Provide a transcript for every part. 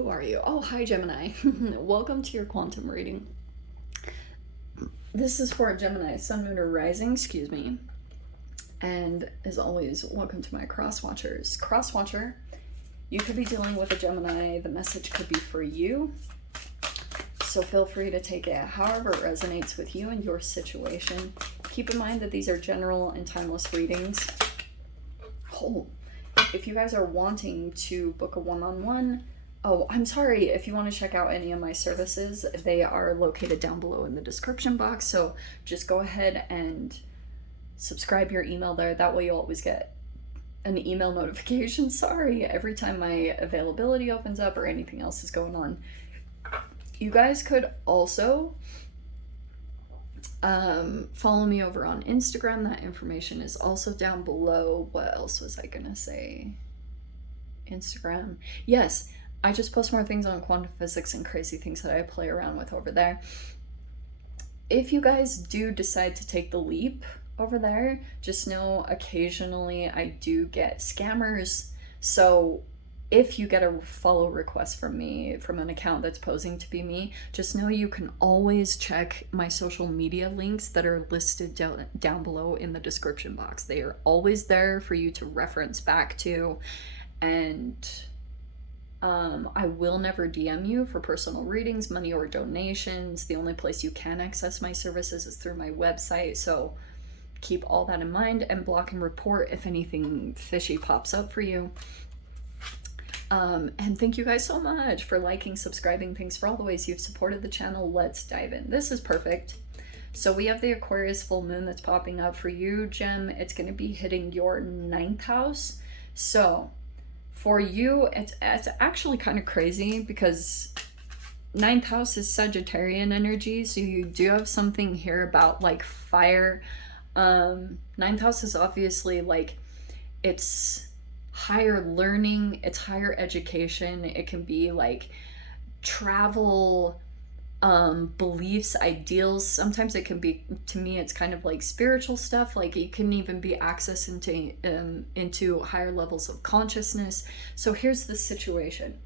who are you? Oh, hi, Gemini. Welcome to your quantum reading. This is for Gemini, Sun, Moon, or Rising, excuse me. And as always, welcome to my cross watchers. Cross watcher, you could be dealing with a Gemini. The message could be for you. So feel free to take it however it resonates with you and your situation. Keep in mind that these are general and timeless readings. Oh, if you guys are wanting to book a one-on-one, oh, I'm sorry, if you want to check out any of my services, they are located down below in the description box. So just go ahead and subscribe your email there. That way you'll always get an email notification, sorry, every time my availability opens up or anything else is going on. You guys could also follow me over on Instagram. That information is also down below. What else was I gonna say? Instagram. Yes, I just post more things on quantum physics and crazy things that I play around with over there. If you guys do decide to take the leap over there, just know occasionally I do get scammers. So if you get a follow request from me from an account that's posing to be me, just know you can always check my social media links that are listed down below in the description box. They are always there for you to reference back to. And I will never DM you for personal readings, money, or donations. The only place you can access my services is through my website. So keep all that in mind and block and report if anything fishy pops up for you. And thank you guys so much for liking, subscribing. Thanks for all the ways you've supported the channel. Let's dive in. This is perfect. So we have the Aquarius full moon that's popping up for you, Gem. It's going to be hitting your 9th house. So for you, it's actually kind of crazy because 9th house is Sagittarian energy. So you do have something here about like fire. 9th house is obviously like, it's higher learning, it's higher education. It can be like travel, beliefs, ideals. Sometimes it can be, to me, it's kind of like spiritual stuff. Like it can even be access into higher levels of consciousness. So here's the situation.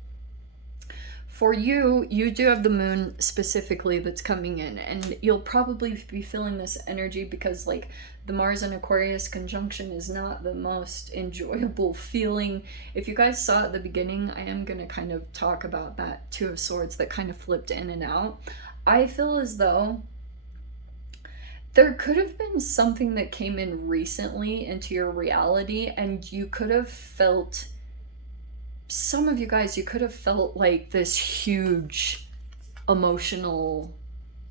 For you, you do have the moon specifically that's coming in, and you'll probably be feeling this energy because like the Mars and Aquarius conjunction is not the most enjoyable feeling. If you guys saw at the beginning, I am going to kind of talk about that Two of Swords that kind of flipped in and out. I feel as though there could have been something that came in recently into your reality, and you could have felt, some of you guys, you could have felt like this huge emotional,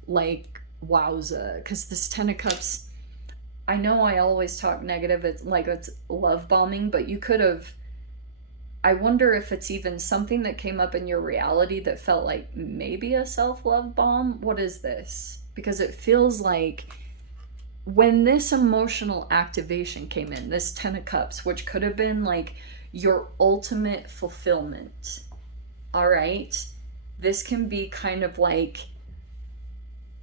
like, wowza. Because this 10 of Cups, I know I always talk negative, it's like it's love bombing, but you could have, I wonder if it's even something that came up in your reality that felt like maybe a self-love bomb. What is this? Because it feels like when this emotional activation came in, this 10 of Cups, which could have been like your ultimate fulfillment, all right? This can be kind of like,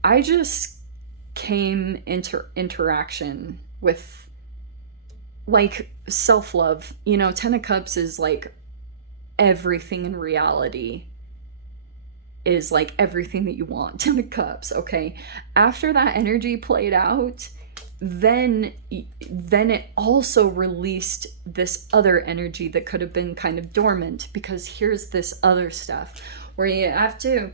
I just came into interaction with like self-love. You know, 10 of Cups is like everything in reality is like everything that you want. 10 of Cups, okay? After that energy played out, then it also released this other energy that could have been kind of dormant, because here's this other stuff where you have to,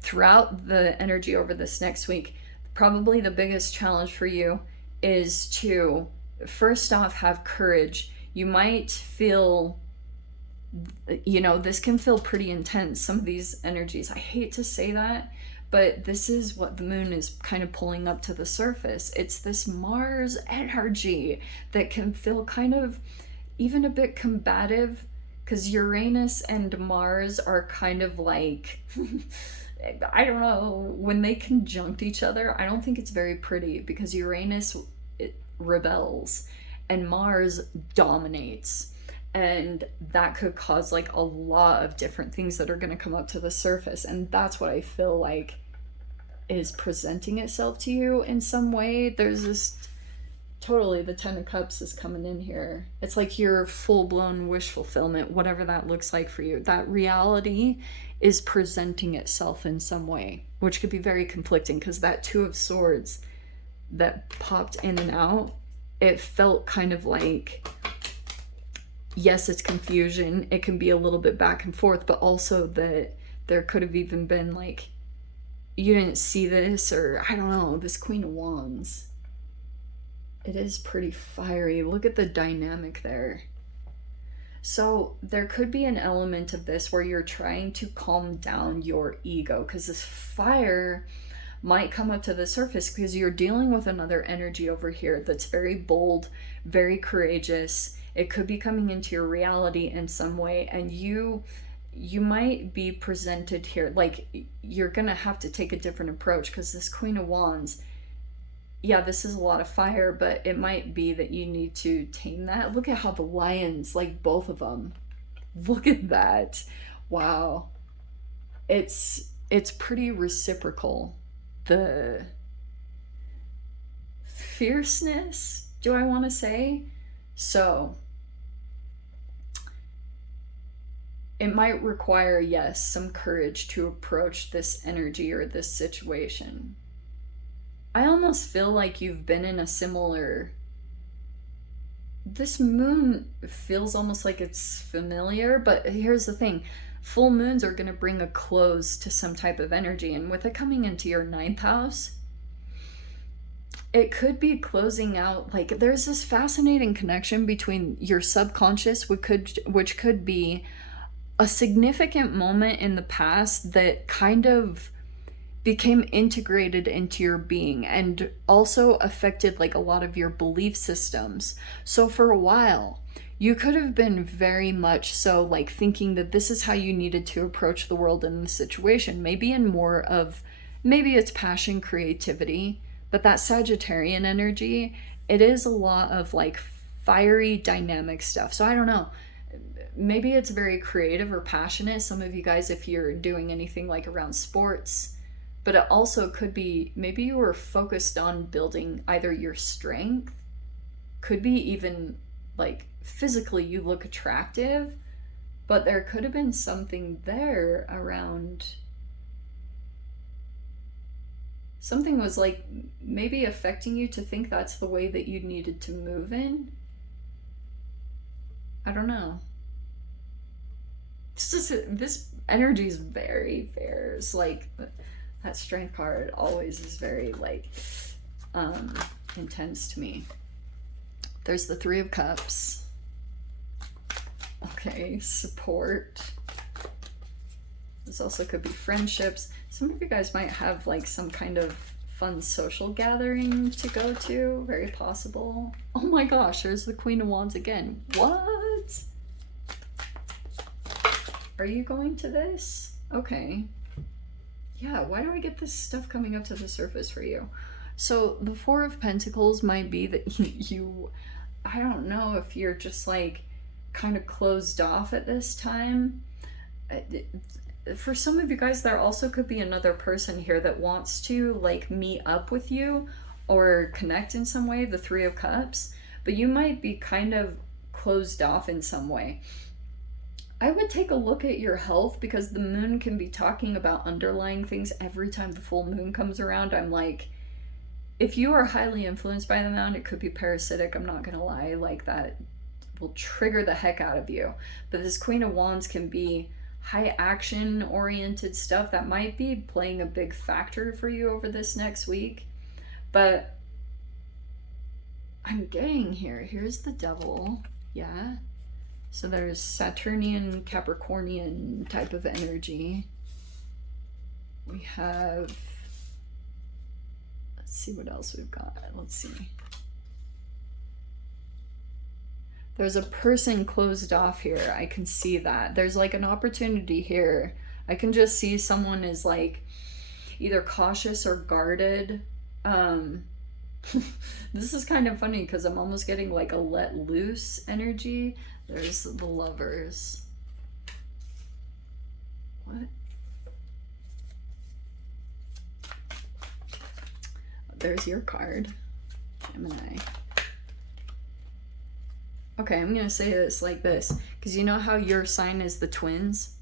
throughout the energy over this next week, probably the biggest challenge for you is to first off have courage. You might feel, you know, this can feel pretty intense, some of these energies. I hate to say that, but this is what the moon is kind of pulling up to the surface. It's this Mars energy that can feel kind of even a bit combative, because Uranus and Mars are kind of like, I don't know, when they conjunct each other, I don't think it's very pretty, because Uranus, it rebels and Mars dominates. And that could cause like a lot of different things that are going to come up to the surface. And that's what I feel like is presenting itself to you in some way. There's this Totally, the Ten of Cups is coming in here. It's like your full-blown wish fulfillment, whatever that looks like for you. That reality is presenting itself in some way, which could be very conflicting because that Two of Swords that popped in and out, it felt kind of like, yes, it's confusion. It can be a little bit back and forth, but also that there could have even been like, you didn't see this, or I don't know, this Queen of Wands. It is pretty fiery. Look at the dynamic there. So there could be an element of this where you're trying to calm down your ego, because this fire might come up to the surface because you're dealing with another energy over here that's very bold, very courageous. It could be coming into your reality in some way, and you might be presented here like you're gonna have to take a different approach, because this Queen of Wands, yeah, this is a lot of fire, but it might be that you need to tame that. Look at how the lions, like both of them, look at that. Wow. It's pretty reciprocal. The fierceness, do I want to say? So it might require, yes, some courage to approach this energy or this situation. I almost feel like you've been in a similar... This moon feels almost like it's familiar, but here's the thing. Full moons are going to bring a close to some type of energy, and with it coming into your 9th house, it could be closing out. Like, there's this fascinating connection between your subconscious, which could be a significant moment in the past that kind of became integrated into your being and also affected like a lot of your belief systems. So for a while, you could have been very much so like thinking that this is how you needed to approach the world in this situation, maybe in more of, maybe it's passion, creativity, but that Sagittarian energy, it is a lot of like fiery dynamic stuff. So I don't know, maybe it's very creative or passionate. Some of you guys, if you're doing anything like around sports, but it also could be maybe you were focused on building either your strength, could be even like physically you look attractive, but there could have been something there around, something was like maybe affecting you to think that's the way that you needed to move in. I don't know. This energy is very fierce. Like, that strength card always is very like intense to me. There's the Three of Cups. Okay, support. This also could be friendships. Some of you guys might have like some kind of fun social gathering to go to. Very possible. Oh my gosh, there's the Queen of Wands again. What? Are you going to this? Okay. Yeah, why do I get this stuff coming up to the surface for you? So the Four of Pentacles might be that you, I don't know if you're just like kind of closed off at this time. For some of you guys, there also could be another person here that wants to like meet up with you or connect in some way, the Three of Cups, but you might be kind of closed off in some way. I would take a look at your health, because the moon can be talking about underlying things. Every time the full moon comes around, I'm like, if you are highly influenced by the moon, it could be parasitic, I'm not gonna lie, like that will trigger the heck out of you. But this Queen of Wands can be high action oriented stuff that might be playing a big factor for you over this next week. But I'm getting here, here's the Devil, yeah. So there's Saturnian, Capricornian type of energy. We have, let's see what else we've got. Let's see. There's a person closed off here. I can see that. There's like an opportunity here. I can just see someone is like either cautious or guarded. This is kind of funny because I'm almost getting like a let loose energy. There's the Lovers. What? There's your card, Gemini. Okay, I'm going to say this like this, because you know how your sign is the twins?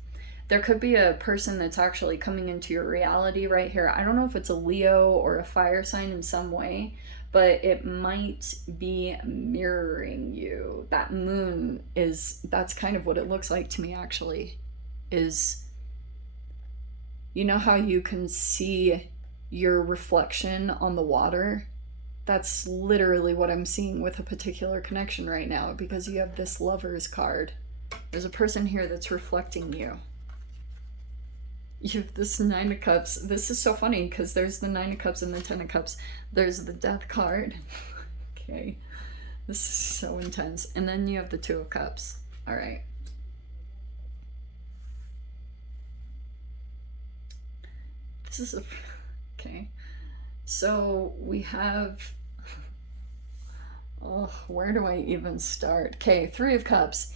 There could be a person that's actually coming into your reality right here. I don't know if it's a Leo or a fire sign in some way, but it might be mirroring you. That moon is, that's kind of what it looks like to me actually, is, you know how you can see your reflection on the water? That's literally what I'm seeing with a particular connection right now, because you have this Lovers card. There's a person here that's reflecting you. You have this Nine of Cups. This is so funny because there's the Nine of Cups and the Ten of Cups. There's the Death card. Okay. This is so intense. And then you have the Two of Cups. All right. This is a... Okay. So we have... Oh, where do I even start? Okay, Three of Cups.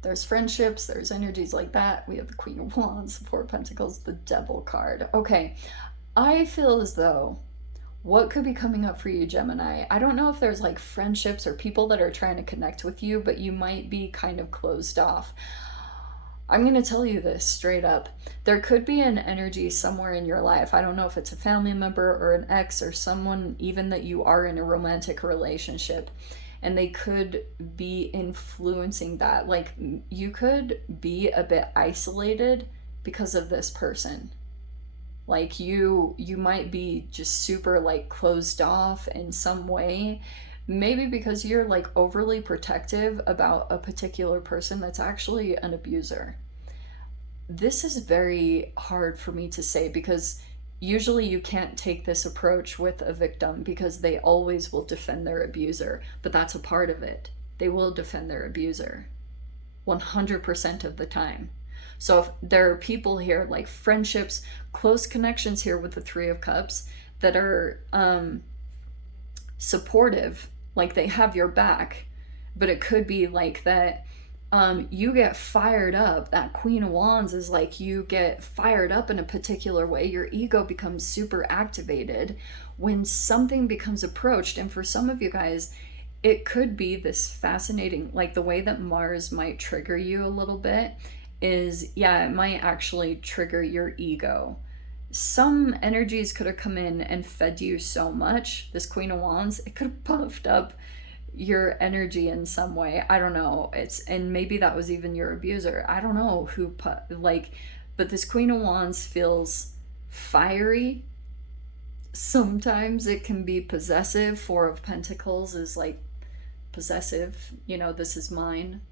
There's friendships, there's energies like that. We have the Queen of Wands, the Four of Pentacles, the Devil card. Okay, I feel as though what could be coming up for you, Gemini? I don't know if there's like friendships or people that are trying to connect with you, but you might be kind of closed off. I'm going to tell you this straight up. There could be an energy somewhere in your life. I don't know if it's a family member or an ex or someone even that you are in a romantic relationship, and they could be influencing that. Like, you could be a bit isolated because of this person. Like, you might be just super like closed off in some way, maybe because you're like overly protective about a particular person that's actually an abuser. This is very hard for me to say, because usually you can't take this approach with a victim because they always will defend their abuser, but that's a part of it. They will defend their abuser 100% of the time. So if there are people here, like friendships, close connections here with the Three of Cups, that are supportive, like they have your back, but it could be like that you get fired up. That Queen of Wands is like you get fired up in a particular way. Your ego becomes super activated when something becomes approached. And for some of you guys, it could be this fascinating, like the way that Mars might trigger you a little bit is, yeah, it might actually trigger your ego. Some energies could have come in and fed you so much. This Queen of Wands, it could have puffed up your energy in some way. I don't know. And maybe that was even your abuser. I don't know who but this Queen of Wands feels fiery. Sometimes it can be possessive. Four of Pentacles is like possessive, this is mine.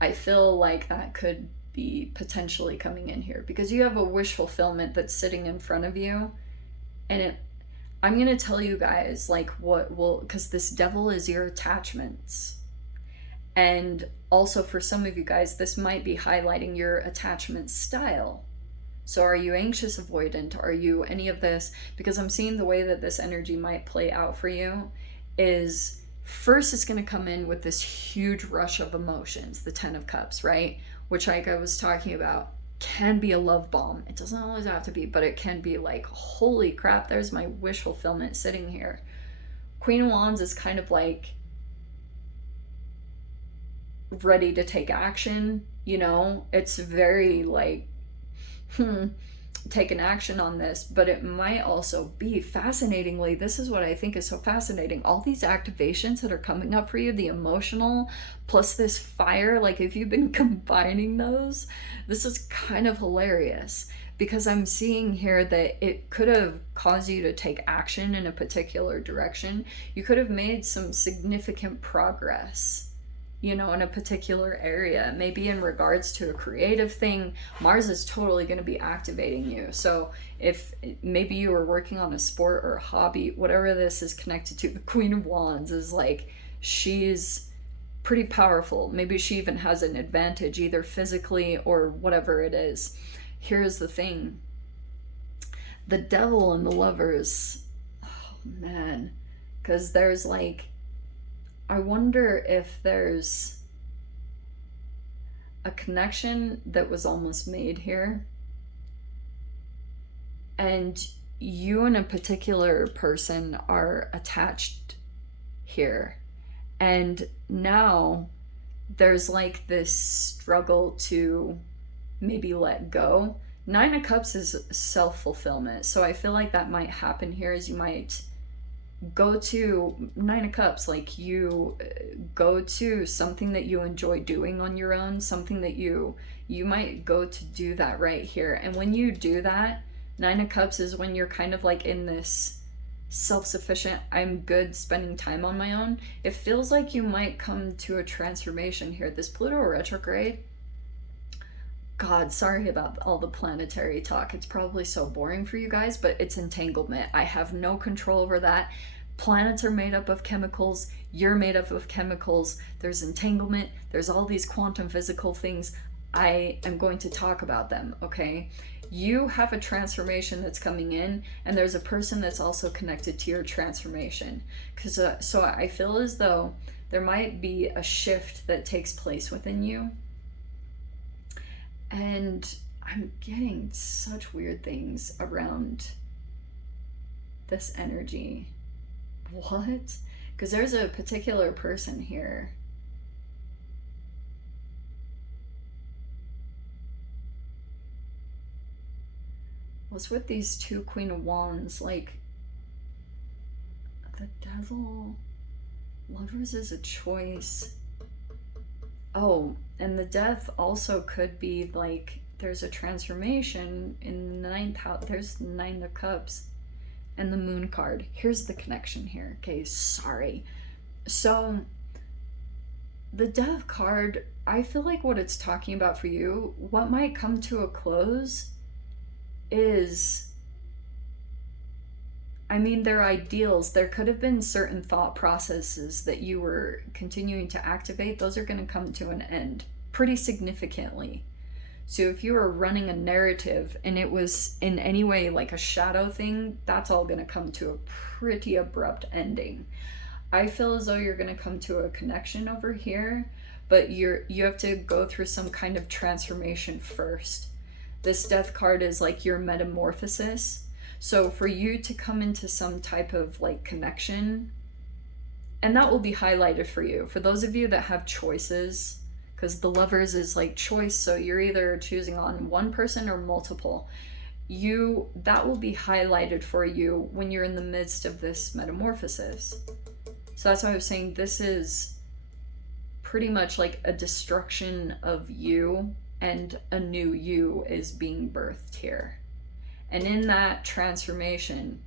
I feel like that could be potentially coming in here because you have a wish fulfillment that's sitting in front of you, and I'm going to tell you guys like because this Devil is your attachments. And also for some of you guys, this might be highlighting your attachment style. So are you anxious avoidant? Are you any of this? Because I'm seeing the way that this energy might play out for you is, first it's going to come in with this huge rush of emotions, the Ten of Cups, right? Which, like I was talking about, can be a love bomb. It doesn't always have to be, but it can be like, holy crap, there's my wish fulfillment sitting here. Queen of Wands is kind of like ready to take action, it's very like, taken action on this, but it might also be, fascinatingly, this is what I think is so fascinating, all these activations that are coming up for you, the emotional plus this fire, like if you've been combining those, this is kind of hilarious, because I'm seeing here that it could have caused you to take action in a particular direction. You could have made some significant progress, in a particular area, maybe in regards to a creative thing. Mars is totally going to be activating you. So if maybe you were working on a sport or a hobby, whatever this is connected to, the Queen of Wands is like, she's pretty powerful. Maybe she even has an advantage, either physically or whatever it is. Here's the thing. The Devil and the Lovers, oh man, because there's like, I wonder if there's a connection that was almost made here. And you and a particular person are attached here. And now there's like this struggle to maybe let go. Nine of Cups is self-fulfillment. So I feel like that might happen here, as you might go to Nine of Cups, like you go to something that you enjoy doing on your own, something that you might go to do that right here. And when you do that, Nine of Cups is when you're kind of like in this self-sufficient, I'm good spending time on my own. It feels like you might come to a transformation here. This Pluto retrograde, God, sorry about all the planetary talk. It's probably so boring for you guys, but it's entanglement. I have no control over that. Planets are made up of chemicals. You're made up of chemicals. There's entanglement. There's all these quantum physical things. I am going to talk about them, okay? You have a transformation that's coming in, and there's a person that's also connected to your transformation. So I feel as though there might be a shift that takes place within you. And I'm getting such weird things around this energy. What? Because there's a particular person here. What's with these two Queen of Wands? Like, the Devil, Lovers is a choice. Oh, and the Death also could be like there's a transformation in the 9th house. There's 9 of Cups and the Moon card. Here's the connection here. Okay, sorry. So the Death card, I feel like what it's talking about for you, what might come to a close is, I mean, they're ideals. There could have been certain thought processes that you were continuing to activate. Those are going to come to an end pretty significantly. So if you were running a narrative and it was in any way like a shadow thing, that's all going to come to a pretty abrupt ending. I feel as though you're going to come to a connection over here, but you have to go through some kind of transformation first. This Death card is like your metamorphosis. So for you to come into some type of like connection, and that will be highlighted for you. For those of you that have choices, because the Lovers is like choice, so you're either choosing on one person or multiple. That will be highlighted for you when you're in the midst of this metamorphosis. So that's why I was saying this is pretty much like a destruction of you, and a new you is being birthed here. And in that transformation,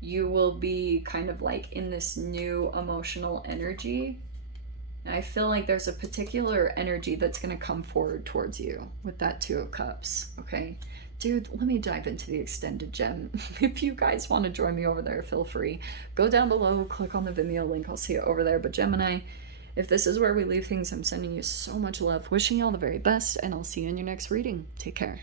you will be kind of like in this new emotional energy. And I feel like there's a particular energy that's going to come forward towards you with that 2 of Cups, okay? Dude, let me dive into the extended gem. If you guys want to join me over there, feel free. Go down below, click on the Vimeo link. I'll see you over there. But Gemini, if this is where we leave things, I'm sending you so much love, wishing you all the very best, and I'll see you in your next reading. Take care.